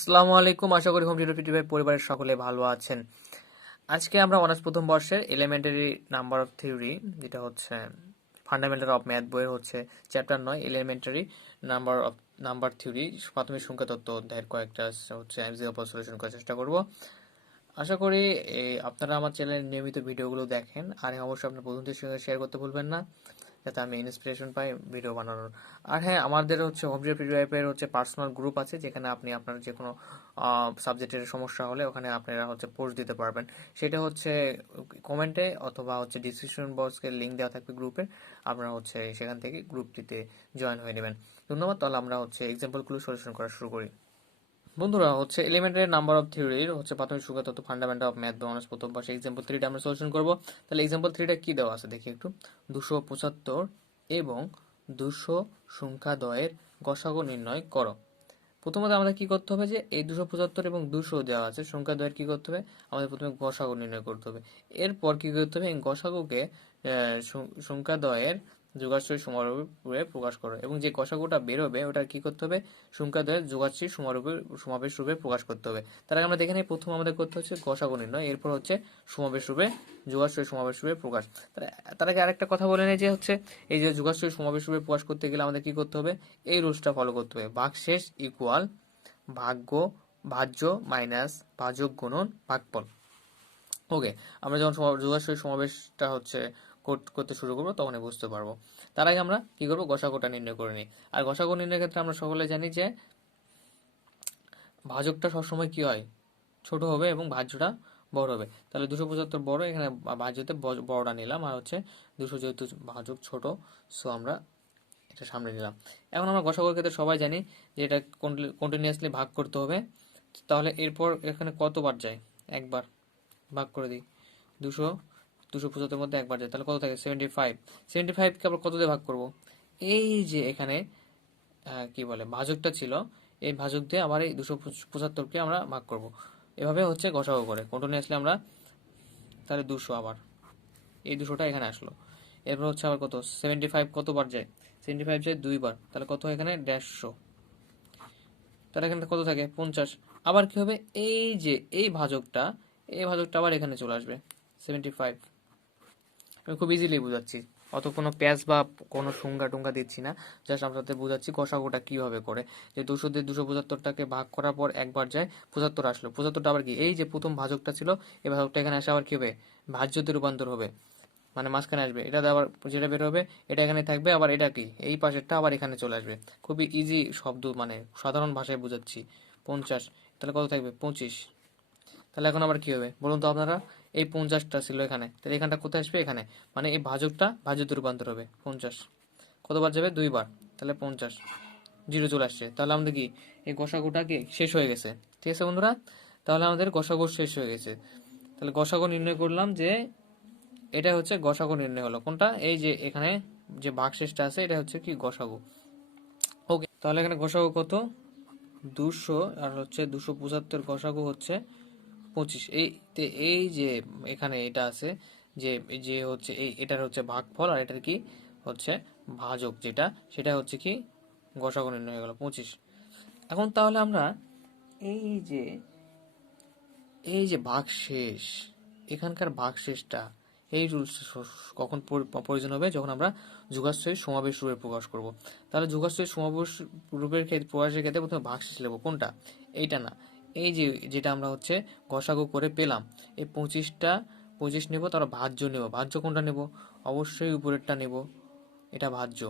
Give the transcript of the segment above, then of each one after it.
আসসালামু আলাইকুম। আশা করি হোম টিউটোরিয়াল পরিবারের সকলে ভালো আছেন। আজকে আমরা অনার্স প্রথম বর্ষের এলিমেন্টারি নাম্বার অফ থিওরি, যেটা হচ্ছে ফান্ডামেন্টাল অফ ম্যাথ বইয়ের হচ্ছে চ্যাপ্টার 9 এলিমেন্টারি নাম্বার থিওরি প্রাথমিক সংখ্যা তত্ত্ব অধ্যায়ের কয়েকটা হচ্ছে এমসিকিউ সলিউশন করার চেষ্টা করব। আশা করি আপনারা আমার চ্যানেলের নিয়মিত ভিডিওগুলো দেখেন, আর অবশ্যই আপনার বন্ধুদের সঙ্গে শেয়ার করতে ভুলবেন না, যাতে আমি ইন্সপিরেশন পাই ভিডিও বানানোর। আর হ্যাঁ, আমাদের হচ্ছে হোম টিউটোরিয়ালের হচ্ছে পার্সোনাল গ্রুপ আছে, যেখানে আপনি আপনার যে কোনো সাবজেক্টের সমস্যা হলে ওখানে আপনারা হচ্ছে পোস্ট দিতে পারবেন। সেটা হচ্ছে কমেন্টে অথবা হচ্ছে ডিসক্রিপশন বক্সে লিঙ্ক দেওয়া থাকবে গ্রুপে, আপনারা হচ্ছে সেখান থেকে গ্রুপটিতে জয়েন হয়ে নেবেন। ধন্যবাদ। তাহলে আমরা হচ্ছে এক্সাম্পলগুলো সলিউশন করা শুরু করি। বন্ধুরা, হচ্ছে এলিমেন্টারি নাম্বার অফ থিওরির হচ্ছে প্রাথমিক সংখ্যা তত্ত্ব ফান্ডামেন্টাল অফ ম্যাথ অনার্স প্রথম বর্ষে এক্সাম্পল 3টা আমরা সলিউশন করব। তাহলে এক্সাম্পল 3টা কি দেওয়া আছে দেখি একটু। 275 এবং 200 সংখ্যাদ্বয়ের গসাগু নির্ণয় করো। প্রথমত আমাদের কি করতে হবে, যে এই 275 এবং 200 দেওয়া আছে সংখ্যাদ্বয়ের কি করতে হবে, আমাদের প্রথমে গসাগু নির্ণয় করতে হবে। এরপর কি করতে হবে, এই গসাগুকে সংখ্যাদ্বয়ের যোগাশ্রয় সমারোহে প্রকাশ করো, এবং যে গসাগুটা বেরোবে ওটা কি করতে হবে, সংখ্যাদ্বয়ের যোগাশ্রয় সমাবেশ রূপে প্রকাশ করতে হবে। তার আগে আমরা দেখে নিই, প্রথম আমাদের করতে হচ্ছে গসাগু নির্ণয়, এরপর হচ্ছে সমাবেশ রূপে যোগাশ্রয় সমাবেশ রূপে প্রকাশ। তার আগে আরেকটা কথা বলে নেই, যে হচ্ছে এই যে যোগাশ্রয় সমাবেশ রূপে প্রকাশ করতে গেলে আমাদের কি করতে হবে, এই রুলসটা ফলো করতে হবে। ভাগশেষ ইকুয়াল ভাজ্য মাইনাস ভাজক গুণন ভাগফল। ওকে, আমরা যখন যোগাশ্রয় সমাবেশটা হচ্ছে করতে শুরু করবো তখনই বুঝতে পারবো। তার আগে আমরা কি করবো, গসাগুটা নির্ণয় করে নিই। আর গসাগু নির্ণয়ের ক্ষেত্রে আমরা সকলে জানি যে ভাজকটা সবসময় কি হয়, ছোট হবে এবং ভাজ্যটা বড় হবে। তাহলে 275 বড়, এখানে ভাজ্যতে বড়টা নিলাম, আর হচ্ছে 200 যেহেতু ভাজক ছোট, সো আমরা এটা সামনে নিলাম। এখন আমরা গসাগুর ক্ষেত্রে সবাই জানি যে এটা কন্টিনিউয়াসলি ভাগ করতে হবে। তাহলে এরপর এখানে কতবার যায়, একবার ভাগ করে দিই। 200 275 মধ্যে একবার যায়, তাহলে কত থাকে 75। 75কে আবার কত দিয়ে ভাগ করব, এই যে এখানে কি বলে ভাজকটা ছিল, এই ভাজক দিয়ে আবার এই 275কে আমরা ভাগ করব। এভাবে হচ্ছে গসাগু করে কন্টিনিউয়াসলি আমরা। তাহলে 200, আবার এই 200টা এখানে আসলো। এরপর হচ্ছে আবার কত 75 কতবার যায়, 75 যায় দুইবার, তাহলে কত হয় এখানে 150। তাহলে এখানে কত থাকে 50। আবার কি হবে, এই যে এই ভাজকটা আবার এখানে চলে আসবে 75। আমি খুব ইজিলি বুঝাচ্ছি, অত কোনো প্যাচ বা কোনো সংজ্ঞা টুঙ্গা দিচ্ছি না, জাস্ট আপনাদের বুঝাচ্ছি গসাগুটা কিভাবে করে। যে 200 দিয়ে 275টাকে ভাগ করার পর একবার যায়, 75 আসলো। 75টা আবার কি, এই যে প্রথম ভাজকটা ছিল, এই ভাজকটা এখানে আসে আবার কি হবে, ভাজ্যতে রূপান্তর হবে, মানে মাঝখানে আসবে। এটা আবার যেটা বের হবে এটা এখানে থাকবে, আবার এটা কি এই পাশেরটা আবার এখানে চলে আসবে। খুবই ইজি শব্দ, মানে সাধারণ ভাষায় বুঝাচ্ছি। 50, তাহলে কত থাকবে 25। তাহলে এখন আবার কি হবে বলুন তো আপনারা, এই 50টা ছিল এখানে, তাহলে এখানটা কোথায় আসবে, এখানে, মানে এই ভাজকটা ভাজ্যতে রূপান্তর হবে 50। কতবার যাবে, দুইবার, তাহলে 50, জিরো চলে আসছে। তাহলে আমাদের কি এই গসাগুটা কি শেষ হয়ে গেছে। ঠিক আছে বন্ধুরা, তাহলে আমাদের গসাগু শেষ হয়ে গেছে। তাহলে গসাগু নির্ণয় করলাম, যে এটা হচ্ছে গসাগু নির্ণয় হলো কোনটা, এই যে এখানে যে ভাগশেষটা আছে এটা হচ্ছে কি গসাগু। ওকে, তাহলে এখানে গসাগু কত, 200, আর হচ্ছে 275 গসাগু হচ্ছে 25। এই যে এখানে এটা আছে, যে যে হচ্ছে এটার হচ্ছে ভাগফল, আর এটার কি হচ্ছে ভাজক, যেটা সেটা হচ্ছে কি গসাগু নির্ণয় হয়ে গেল 25। এখন তাহলে আমরা এই যে ভাগশেষ, এখানকার ভাগশেষটা, এই রুলস কখন প্রয়োজন হবে, যখন আমরা যোগাশ্রয়ী সমাবেশ রূপে প্রকাশ করব। তাহলে যোগাশ্রয়ী সমাবেশ রূপের প্রকাশের ক্ষেত্রে প্রথমে ভাগশেষ নেব কোনটা, এইটা না, এই যে যেটা আমরা হচ্ছে গসাগু করে পেলাম, এই 25 নেব, তারপর ভাজ্য নেব। ভাজ্য কোনটা নেব, অবশ্যই উপরেরটা নেব, এটা ভাজ্য।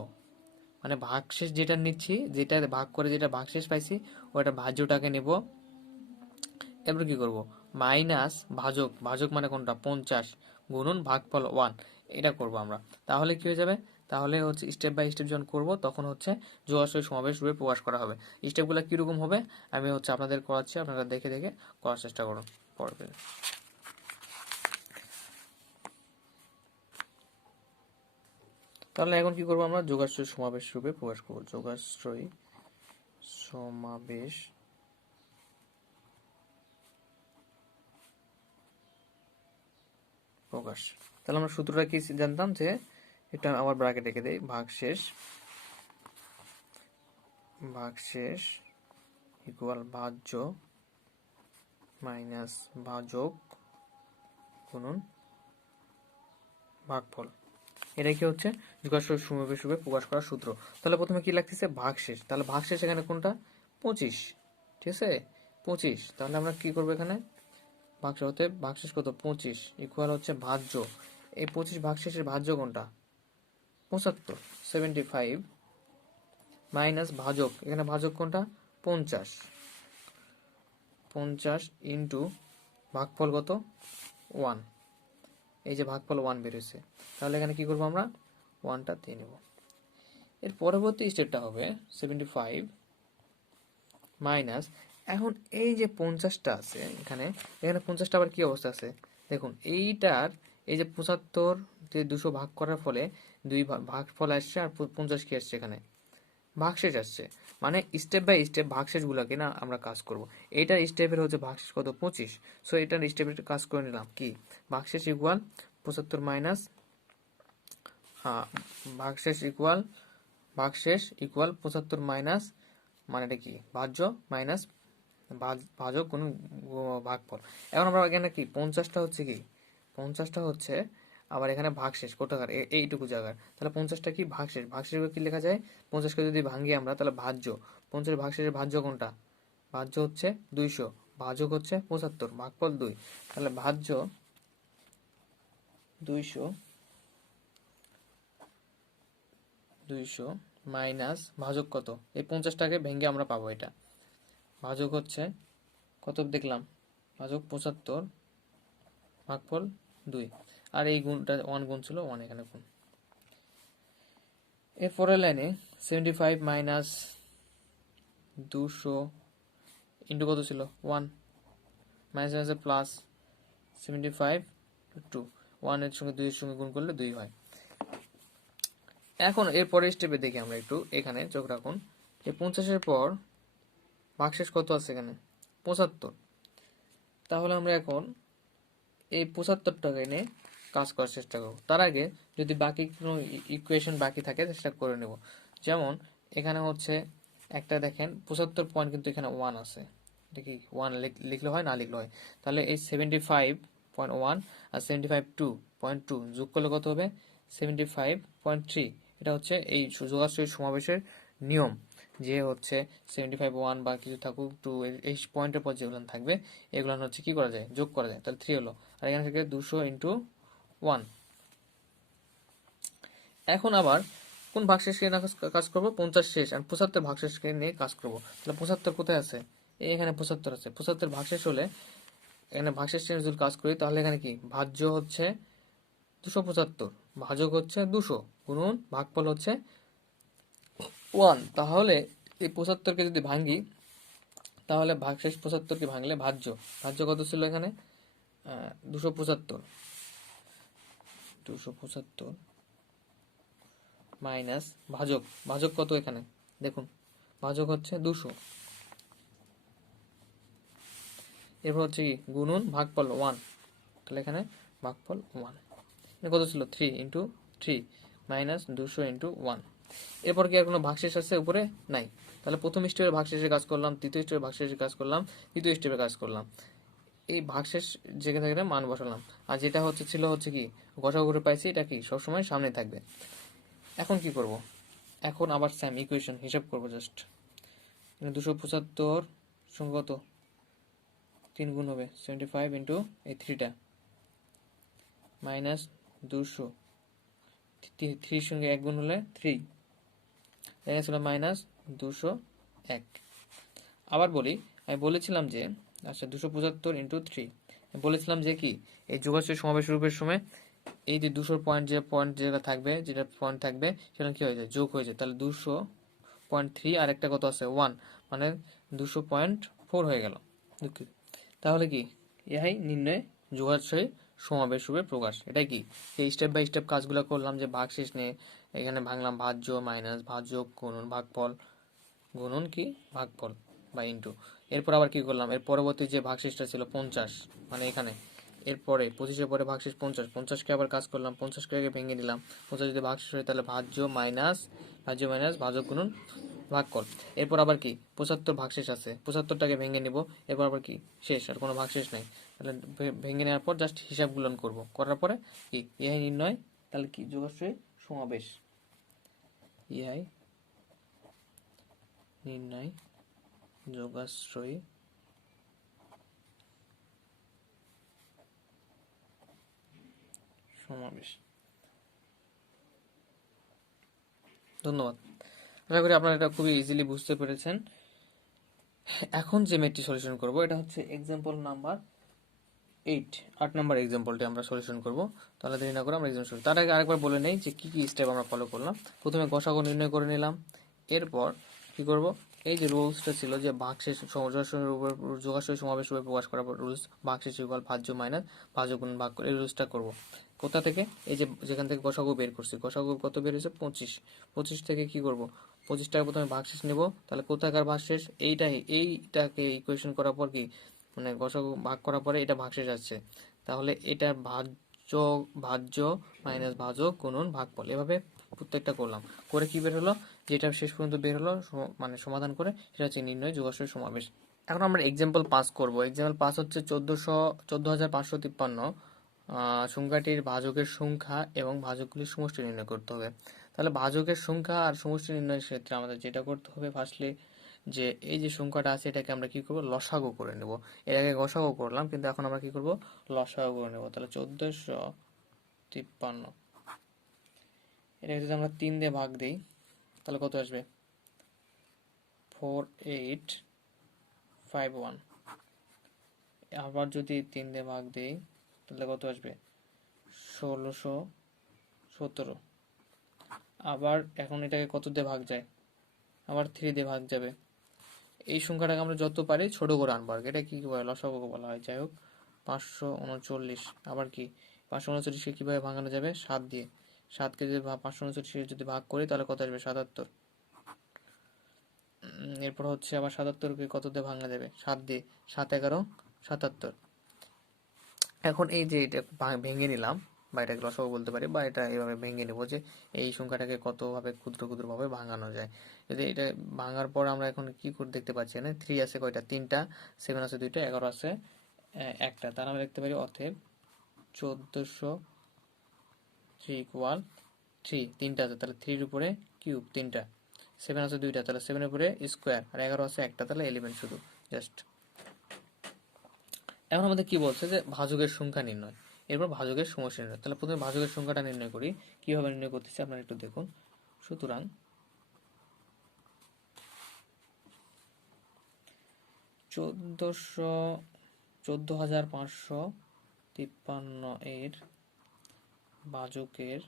মানে ভাগশেষ যেটা নিচ্ছি, যেটা ভাগ করে যেটা ভাগশেষ পাইছি, ওটা ভাজ্যটাকে নেব। এরপর কি করব, মাইনাস ভাজক মানে কোনটা 50 গুণন ভাগফল 1, এটা করব আমরা। তাহলে কি হয়ে যাবে, তাহলে হচ্ছে স্টেপ বাই স্টেপ যখন করব তখন হচ্ছে যোগাশ্রয় সমাবেশ রূপে প্রকাশ করা হবে। স্টেপগুলো কিরকম হবে আমি হচ্ছে আপনাদের করাচ্ছি, আপনারা দেখে দেখে করার চেষ্টা করুন পড়বে। তাহলে এখন কি করব, আমরা যোগাশ্রয় সমাবেশ রূপে প্রকাশ করব। যোগাশ্রয় সমাবেশ প্রকাশ। তাহলে আমরা সূত্রটা কি জানতাম, যে এটা আবার ব্র্যাকেট রেখে দেই, ভাগশেষ ইকুয়াল ভাজ্য মাইনাস ভাজক গুণন ভাগফল। এটা কি হচ্ছে যোগাশ্রয় সমবেশভাবে প্রকাশ করার সূত্র। তাহলে প্রথমে কি লাগতেছে ভাগশেষ, তাহলে ভাগশেষ এখানে কোনটা 25, ঠিক আছে 25। তাহলে আমরা কি করবো এখানে ভাগশেষ হতে ভাগশেষ কত 25 ইকুয়াল হচ্ছে ভাজ্য, এই 25 ভাগশেষের ভাজ্য কোনটা 75 75 মাইনাস ভাজক, এখানে ভাজক কোনটা 50 50 ইন্টু ভাগফল কত 1, এই যে ভাগফল 1 বেরোছে। তাহলে এখানে কি করবো আমরা 1টা দিয়ে নেব। এর পরবর্তী স্টেপটা হবে 75 মাইনাস, এখন এই যে 50টা আছে এখানে 50টা আবার কি অবস্থা আছে দেখুন, এইটার এই যে 75 যে 200 ভাগ করার ফলে 2 ভাগফল আসছে আর 50 কি আসছে এখানে ভাগশেষ আসছে। মানে স্টেপ বাই স্টেপ ভাগশেষ গুলাকে না আমরা কাজ করব। এইটার স্টেপের হচ্ছে ভাগশেষ কত 25, সো এটার স্টেপের কাজ করে নিলাম কি ভাগশেষ ইকুয়াল 75 মাইনাস ভাগশেষ ইকুয়াল 75 মাইনাস মানে এটা কি ভাজ্য মাইনাস ভাজক কোন ভাগফল। এখন আমরা এখানে কি 50টা হচ্ছে কি 50টা হচ্ছে আবার এখানে ভাগশেষ কোটাকার এইটুকু জায়গার, তাহলে 50টা কি ভাগশেষ, ভাগশেষ কি লেখা যায় 50কে যদি ভাঙি আমরা তাহলে ভাজ্য 50 ভাগশেষের ভাজ্য কোনটা ভাজ্য হচ্ছে 200, ভাজক হচ্ছে 75, ভাগফল 2, তাহলে ভাজ্য 200 মাইনাস ভাজক কত, এই 50টাকে ভেঙে আমরা পাবো এটা ভাজক হচ্ছে কত দেখলাম ভাজক 75 ভাগফল 2, আর এই গুণটা 1 গুণ ছিল 1 এখানে গুণ। এর পরের লাইনে 75 মাইনাস 200 ইন্টু কত ছিল 1 মাইনাস মাইনাসে প্লাস 75 2, 1 এর সঙ্গে 2 এর সঙ্গে গুণ করলে 2 হয়। এখন এর পরের স্টেপে দেখি আমরা একটু, এখানে চোখ রাখুন, এই 50-এর পর ভাগশেষ কত আছে এখানে 75, তাহলে আমরা এখন এই 75টাকে এনে কাজ করার চেষ্টা করব। তার আগে যদি বাকি কোনো ইকুয়েশন বাকি থাকে সেটা করে নেব। যেমন এখানে হচ্ছে একটা দেখেন 75 পয়েন্ট কিন্তু এখানে 1 আছে, এটা কি 1 লিখলে হয় না লিখলে হয়, তাহলে এই 75.1 আর 75.2 যোগ করলে কত হবে 75.3। এটা হচ্ছে এই যোগাশ্রয় সমাবেশের নিয়ম, যে হচ্ছে 75 1 বা কিছু থাকুক 2 এই পয়েন্টের পর যেগুলো থাকবে এগুলো হচ্ছে কি করা যায় যোগ করা যায়, তাহলে 3 হলো, আর এখানে থেকে 200 ইন্টু 1। এখন আবার কোন ভাগশেষকে নিয়ে কাজ করবো 50 শেষ আর 75 ভাগশেষকে নিয়ে কাজ করবো। তাহলে 75 কোথায় আছে এখানে 75 আছে, 75 ভাগশেষ হলে এখানে ভাগশেষ নিয়ে যদি কাজ করি তাহলে এখানে কি ভাজ্য হচ্ছে 275, ভাজক হচ্ছে 200 গুণন ভাগফল হচ্ছে 1। তাহলে এই 75কে যদি ভাঙি তাহলে ভাগশেষ 75কে ভাঙলে ভাজ্য কত ছিল এখানে 275 মাইনাস ভাজক কত এখানে দেখুন ভাজক হচ্ছে 200, এরপর হচ্ছে কি গুণন ভাগফল 1, তাহলে এখানে ভাগফল 1 কত ছিল 3 ইন্টু 3 মাইনাস 200 ইন্টু 1। এরপর কি আর কোনো ভাগশেষ আছে উপরে নাই, তাহলে প্রথম স্টেপের ভাগশেষের কাজ করলাম, দ্বিতীয় স্টেপের ভাগশেষের কাজ করলাম, তৃতীয় স্টেপের কাজ করলাম, এই ভাগশেষ যেখানে থাকলে মান বসালাম, আর যেটা ছিল হচ্ছে কি গসাগু পাইছি এটা কি সবসময় সামনে থাকবে। এখন কি করব, এখন আবার সেম ইকুয়েশন হিসাব করব জাস্ট 275 সঙ্গে কত 3 গুণ হবে 75 ইন্টু এই 3টা মাইনাস 200, 3 সঙ্গে 1 গুণ হলে 3, এখানে ছিল মাইনাস 201। আবার বলি আমি বলেছিলাম যে আচ্ছা 275 ইন্টু 3 বলেছিলাম যে কি এই যোগাশ্রয় সমাবেশ রূপের সময় এই যে 200 পয়েন্ট যেটা থাকবে যেটা পয়েন্ট থাকবে সেটা কি হয়ে যায় যোগ হয়ে যায়, তাহলে 200.3 আর একটা কত আছে 1 মানে 200.4 হয়ে গেল। তাহলে কি ইহাই নির্ণয় যোগাশ্রয় সমাবেশ রূপে প্রকাশ। এটাই কি এই স্টেপ বাই স্টেপ কাজগুলো করলাম, যে ভাগশেষ নিয়ে এখানে ভাঙলাম ভাজ্য মাইনাস ভাজক গুণন ভাগফল গুণন কি ভাগফল বা ইন্টু। এরপর আবার কি করলাম এর পরবর্তী যে ভাগশেষটা ছিল 50 মানে এখানে এরপরে 25-এর পরে ভাগশেষ 50কে আবার কাজ করলাম, 50কে ভেঙে নিলাম, 50 যদি ভাগশেষ হয় তাহলে ভাজ্য মাইনাস ভাজক গুণন ভাগফল। এরপর আবার কি 75 ভাগশেষ আছে, 75টাকে ভেঙে নিব, এরপর আবার কি শেষ, আর কোনো ভাগশেষ নাই। তাহলে ভেঙে নেওয়ার পর জাস্ট হিসাব গুলন করবো, করার পরে কি ইহাই নির্ণয়, তাহলে কি যোগাশ্রয় সমাবেশ, ইহাই নির্ণয় যোগাশ্রয়ী সমাবেশ। ধন্যবাদ। আশা করি আপনারা এটা খুবই ইজিলি বুঝতে পেরেছেন। এখন যে ম্যাথটি সলিউশন করব এটা হচ্ছে এক্সাম্পল নাম্বার 8 নাম্বার এক্সাম্পলটি আমরা সলিউশন করব। তাহলে দেরি না করে আমরা এক্সাম্পল শুরু। তার আগে আরেকবার বলে নেই যে কি কি স্টেপ আমরা ফলো করলাম। প্রথমে গসাগু নির্ণয় করে নিলাম, এরপর কি করব, এই যে রুলসটা ছিল যে ভাগশেষ যোগাশ্রয় সমাবেশ রূপে প্রকাশ করার রুলস, ভাগশেষ ইকুয়াল ভাজ্য মাইনাস ভাজ্য গুণ ভাগ করে, এই রুলসটা করব। কোথা থেকে, এই যে যেখান থেকে গসাগু বের করছি, গসাগু কত বের হয়েছে 25, 25 থেকে কি করব, 25 টাকা প্রথমে ভাগশেষ নেব। তাহলে কোথাকার ভাগশেষ, এইটাকে ইকুয়েশন করার পর কি মানে গসাগু ভাগ করার পরে এটা ভাগশেষ আসছে, তাহলে এটা ভাজ্য মাইনাস ভাজক গুণন ভাগফল, এভাবে প্রত্যেকটা করলাম, করে কি বের হলো, যেটা শেষ পর্যন্ত বের হলো মানে সমাধান করে, সেটা হচ্ছে নির্ণয় যোগাশ্রয় সমাবেশ। এখন আমরা এক্সাম্পল পাস করব। এক্সাম্পল পাস হচ্ছে 14,553 সংখ্যাটির ভাজকের সংখ্যা এবং ভাজকগুলির সমষ্টি নির্ণয় করতে হবে। তাহলে ভাজকের সংখ্যা আর সমষ্টি নির্ণয়ের ক্ষেত্রে আমাদের যেটা করতে হবে ফার্স্টলি, যে এই যে সংখ্যাটা আছে এটাকে আমরা কি করব, লসাগু করে নেব। এর আগে গসাগু করলাম, কিন্তু এখন আমরা কি করব, লসাগু করে নেব। তাহলে 1453 এটাকে যদি আমরা 3 দিয়ে ভাগ দিই তাহলে কত আসবে, 4851। আবার যদি 3 দিয়ে ভাগ দিই তাহলে কত আসবে, 1617। আবার এখন এটাকে কত দিয়ে ভাগ যায়, আবার 3 দিয়ে ভাগ যাবে। এই সংখ্যাটাকে আমরা যত পারি ছোট করে আনবো, আর এটা কি বলে, লসাগু বলা হয়। যাই হোক 539, আবার কি 539কে কিভাবে ভাঙানো যাবে, 7 দিয়ে। 7কে যদি 539 যদি ভাগ করি তাহলে কত আসবে, 77। এরপর হচ্ছে আবার 77কে কত দিয়ে ভাঙা যাবে, 7 দিয়ে। 7 11 77। এখন এই যে এটা ভেঙে নিলাম, বা এটাকে লসাগু বলতে পারি, বা এটা এইভাবে ভেঙে নেবো যে এই সংখ্যাটাকে কতভাবে ক্ষুদ্র ক্ষুদ্র ভাবে ভাঙানো যায়। যদি এটা ভাঙার পর আমরা এখন কি করে দেখতে পাচ্ছি, এখানে 3 আছে কয়টা, 3টা, 7 আছে 2টা, 11 আছে একটা। তার আমরা দেখতে পারি অতএব 1403 ইকুয়াল 3, 3টা আছে তাহলে 3 এর উপরে কিউব 3টা, 7 আছে 2টা তাহলে 7 এর উপরে স্কোয়ার, আর 11 আছে একটা তাহলে 11 শুধু জাস্ট। এখন আমাদের কি বলছে যে ভাজকের সংখ্যা নির্ণয়, এরপর ভাজকের সমষ্টি নির্ণয়। তাহলে প্রথমে ভাজকের সংখ্যাটা নির্ণয় করি, কিভাবে নির্ণয় করতেছি আপনারা একটু দেখুন। সুতরাং 14,553 এর ভাজকের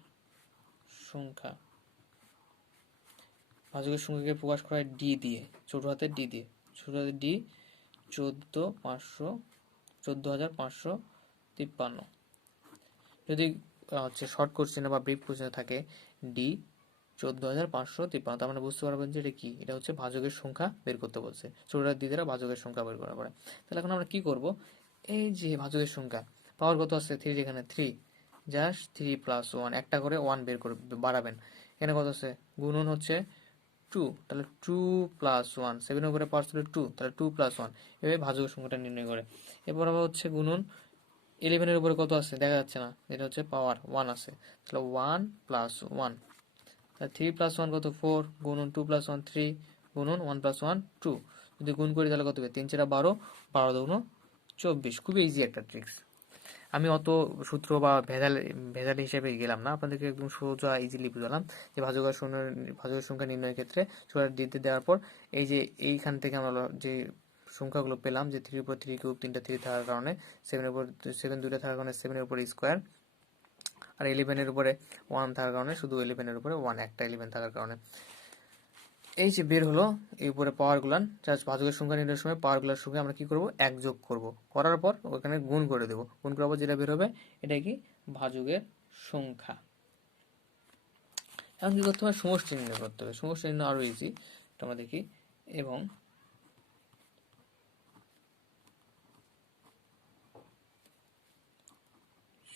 সংখ্যা, ভাজকের সংখ্যাকে প্রকাশ করা হয় ডি দিয়ে, ছোট হাতের ডি দিয়ে, ছোট হাতের ডি 14,553। যদি হচ্ছে শর্ট কোশ্চেন বা ব্রিফ কোশ্চেন থাকে ডি 14,553, তার মানে বুঝতে পারবেন যে এটা কি, এটা হচ্ছে ভাজকের সংখ্যা বের করতে বলছে, ছোটটার ডি দ্বারা ভাজকের সংখ্যা বের করা পড়ে। তাহলে এখন আমরা কি করব, এই যে ভাজকের সংখ্যা পাওয়ার কত আছে 3, যেখানে 3 জাস্ট 3 প্লাস 1, একটা করে 1 বের করে বাড়াবেন। এখানে কত আছে, গুণন হচ্ছে 2, তাহলে 2 প্লাস 1, 7 এর উপরে পাওয়ার ছিল 2, তাহলে 2 প্লাস 1, এভাবে ভাজকের সংখ্যাটা নির্ণয় করে। এরপর আবার হচ্ছে গুণন 11 এর উপরে কত আছে দেখা যাচ্ছে না, এটা হচ্ছে পাওয়ার 1 আছে, তাহলে 1 প্লাস 1, তাহলে 3 প্লাস 1 কত 4, গুণন 2 প্লাস 1 3, গুণন 1 প্লাস 1 2, যদি গুণ করি তাহলে কত হবে, 3 4 12, 12 2 24। খুবই ইজি একটা ট্রিক্স। আমি অত সূত্র বা ভেজাল হিসেবে গেলাম না, আপনাদেরকে একদম সোজা ইজিলি বুঝালাম যে ভাজকের সংখ্যা নির্ণয়ের ক্ষেত্রে ছোটার দিতে দেওয়ার পর এই যে এইখান থেকে আমরা যে সংখ্যাগুলো পেলাম, যে 3 উপর 3 কিউব, 3টা 3 থাকার কারণে, 7 উপর 7 2টা থাকার কারণে 7 এর উপরে স্কোয়ার, আর 11 এর উপরে 1 থাকার কারণে শুধু 11 এর উপরে 1, একটা 11 থাকার কারণে এই যে বের হলো এই উপরে পাওয়ার গুলান, জাস্ট ভাজকের সংখ্যা নির্ণয়ের সময় পাওয়ার গুলার সঙ্গে আমরা কি করব, এক যোগ করব, করার পর ওখানে গুণ করে দেব, গুণ করার পর যেটা বের হবে এটা কি ভাজকের সংখ্যা। এখন কি করতে হবে, সমষ্টি নির্ণয় করতে হবে। সমষ্টি নির্ণয় আরো ইজি, এটা আমরা দেখি। এবং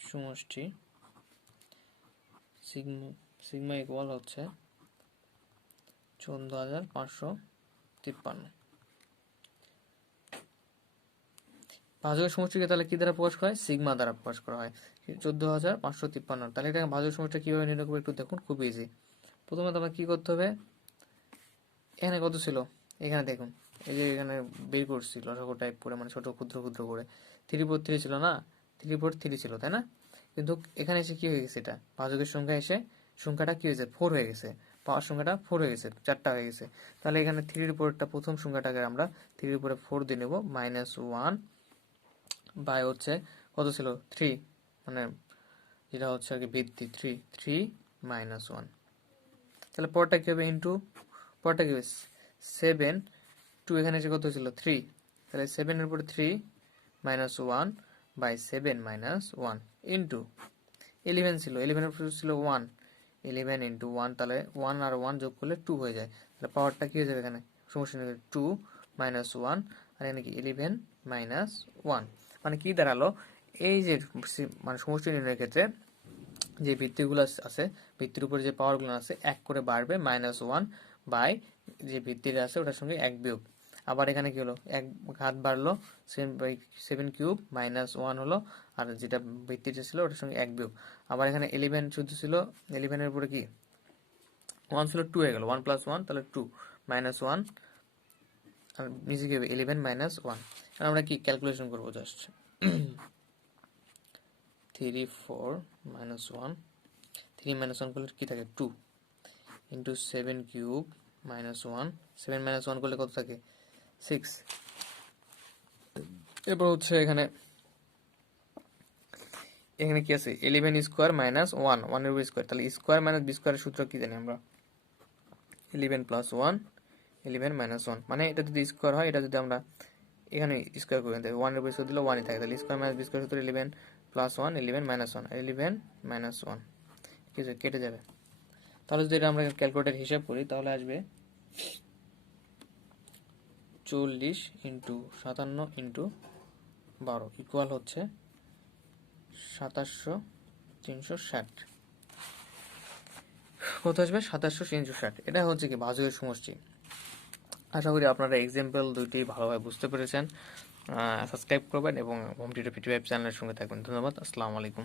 সমষ্টি সিগমা ইকুয়াল হচ্ছে 14,553। ভাজকের সমষ্টিকে তাহলে কি দ্বারা প্রকাশ করা হয়? সিগমা দ্বারা প্রকাশ করা হয়। 14,553। তাহলে এটা ভাজকের সমষ্টি কিভাবে নির্ণয় করবো একটু দেখুন, খুব ইজি। প্রথমে তোমার কি করতে হবে, এখানে কত ছিল, এখানে দেখুন, এই যে এখানে বের করছি লসাগু টাইপ করে, মানে ছোট ক্ষুদ্র ক্ষুদ্র করে 3/3 ছিল না, 3/3 ছিল তাই না? কিন্তু এখানে এসে কি হয়ে গেছে, এটা ভাজকের সংখ্যা এসে সংখ্যাটা কি হয়েছে, 4 হয়ে গেছে, পাওয়ার সংখ্যাটা 4 হয়ে গেছে, 4টা হয়ে গেছে। তাহলে এখানে 3-এর উপরটা প্রথম সংখ্যাটাকে আমরা 3-এর উপরে 4 দিয়ে নেব, -1 বাই হচ্ছে কত ছিল 3, মানে যেটা হচ্ছে আর কি ভিত্তি 3 -1। তাহলে পরটা কি হবে, ইন্টু পরটা কি হবে 7, 2 এখানে এসে কত ছিল 3, তাহলে 7 এর উপরে 3 -1 বাই 7 -1 ইন্টু 11 ছিল, 11 এর উপরে ছিল 1, 11 ইন্টু 1, তাহলে 1 আর 1 যোগ করলে 2 হয়ে যায়। তাহলে পাওয়ারটা কি হয়ে যাবে এখানে, সমস্যা নেই, 2 -1 আর এখানে কি 11 -1, মানে কি দাঁড়ালো, এই যে মানে সমষ্টি নির্ণয়ের ক্ষেত্রে যে ভিত্তিগুলো আছে, ভিত্তির উপরে যে পাওয়ারগুলো আছে, এক করে বাড়বে, -1 বাই যে ভিত্তিটা আছে ওটার সঙ্গে 1 বিয়োগ। আবার এখানে কি হলো, এক ঘাত বাড়লো, 7 কিউব -1 হলো, আর যেটা ভিত্তিটা ছিল ওটার সঙ্গে 1 বিয়োগ। আবার এখানে 11 শুধু ছিল, 11 এর উপরে কি 1 ছিল, 2 হয়ে গেল, 1 + 1 তাহলে 2 -1 আর নিচে কি হবে 11 -1। আমরা কি ক্যালকুলেশন করবো, জাস্ট 3 4 -1, 3 -1 করলে কি থাকে 2 ইন্টু 7 কিউব -1, 7 -1 করলে কত থাকে 6। এরপর হচ্ছে এখানে এখানে কি আছে 11 স্কোয়ার -1, 1 এর স্কোয়ার, তাহলে স্কোয়ার মাইনাস বি স্কোয়ারের সূত্র কি জানি আমরা, 11 + 1 11 -1, মানে এটা যদি স্কোয়ার হয়, এটা যদি আমরা এখানে স্কোয়ার করে দেয়, 1 এর উপর স্কোয়ার দিলে 1ই থাকে, তাহলে স্কোয়ার মাইনাস বি স্কোয়ার সূত্র 11 + 1 11 -1, 11 -1 কিছু কেটে যাবে। তাহলে যদি এটা আমরা ক্যালকুলেটর হিসাব করি তাহলে আসবে 40 ইন্টু 57 ইন্টু 12 ইকুয়াল হচ্ছে 27,360। কত আসবে 27,360। এটা হচ্ছে কি ভাজকের সমষ্টি। আশা করি আপনারা এক্সাম্পল দুইটি ভালোভাবে বুঝতে পেরেছেন। সাবস্ক্রাইব করবেন এবং হোম টিউটর পিটি চ্যানেলের সঙ্গে থাকবেন। ধন্যবাদ। আসসালামু আলাইকুম।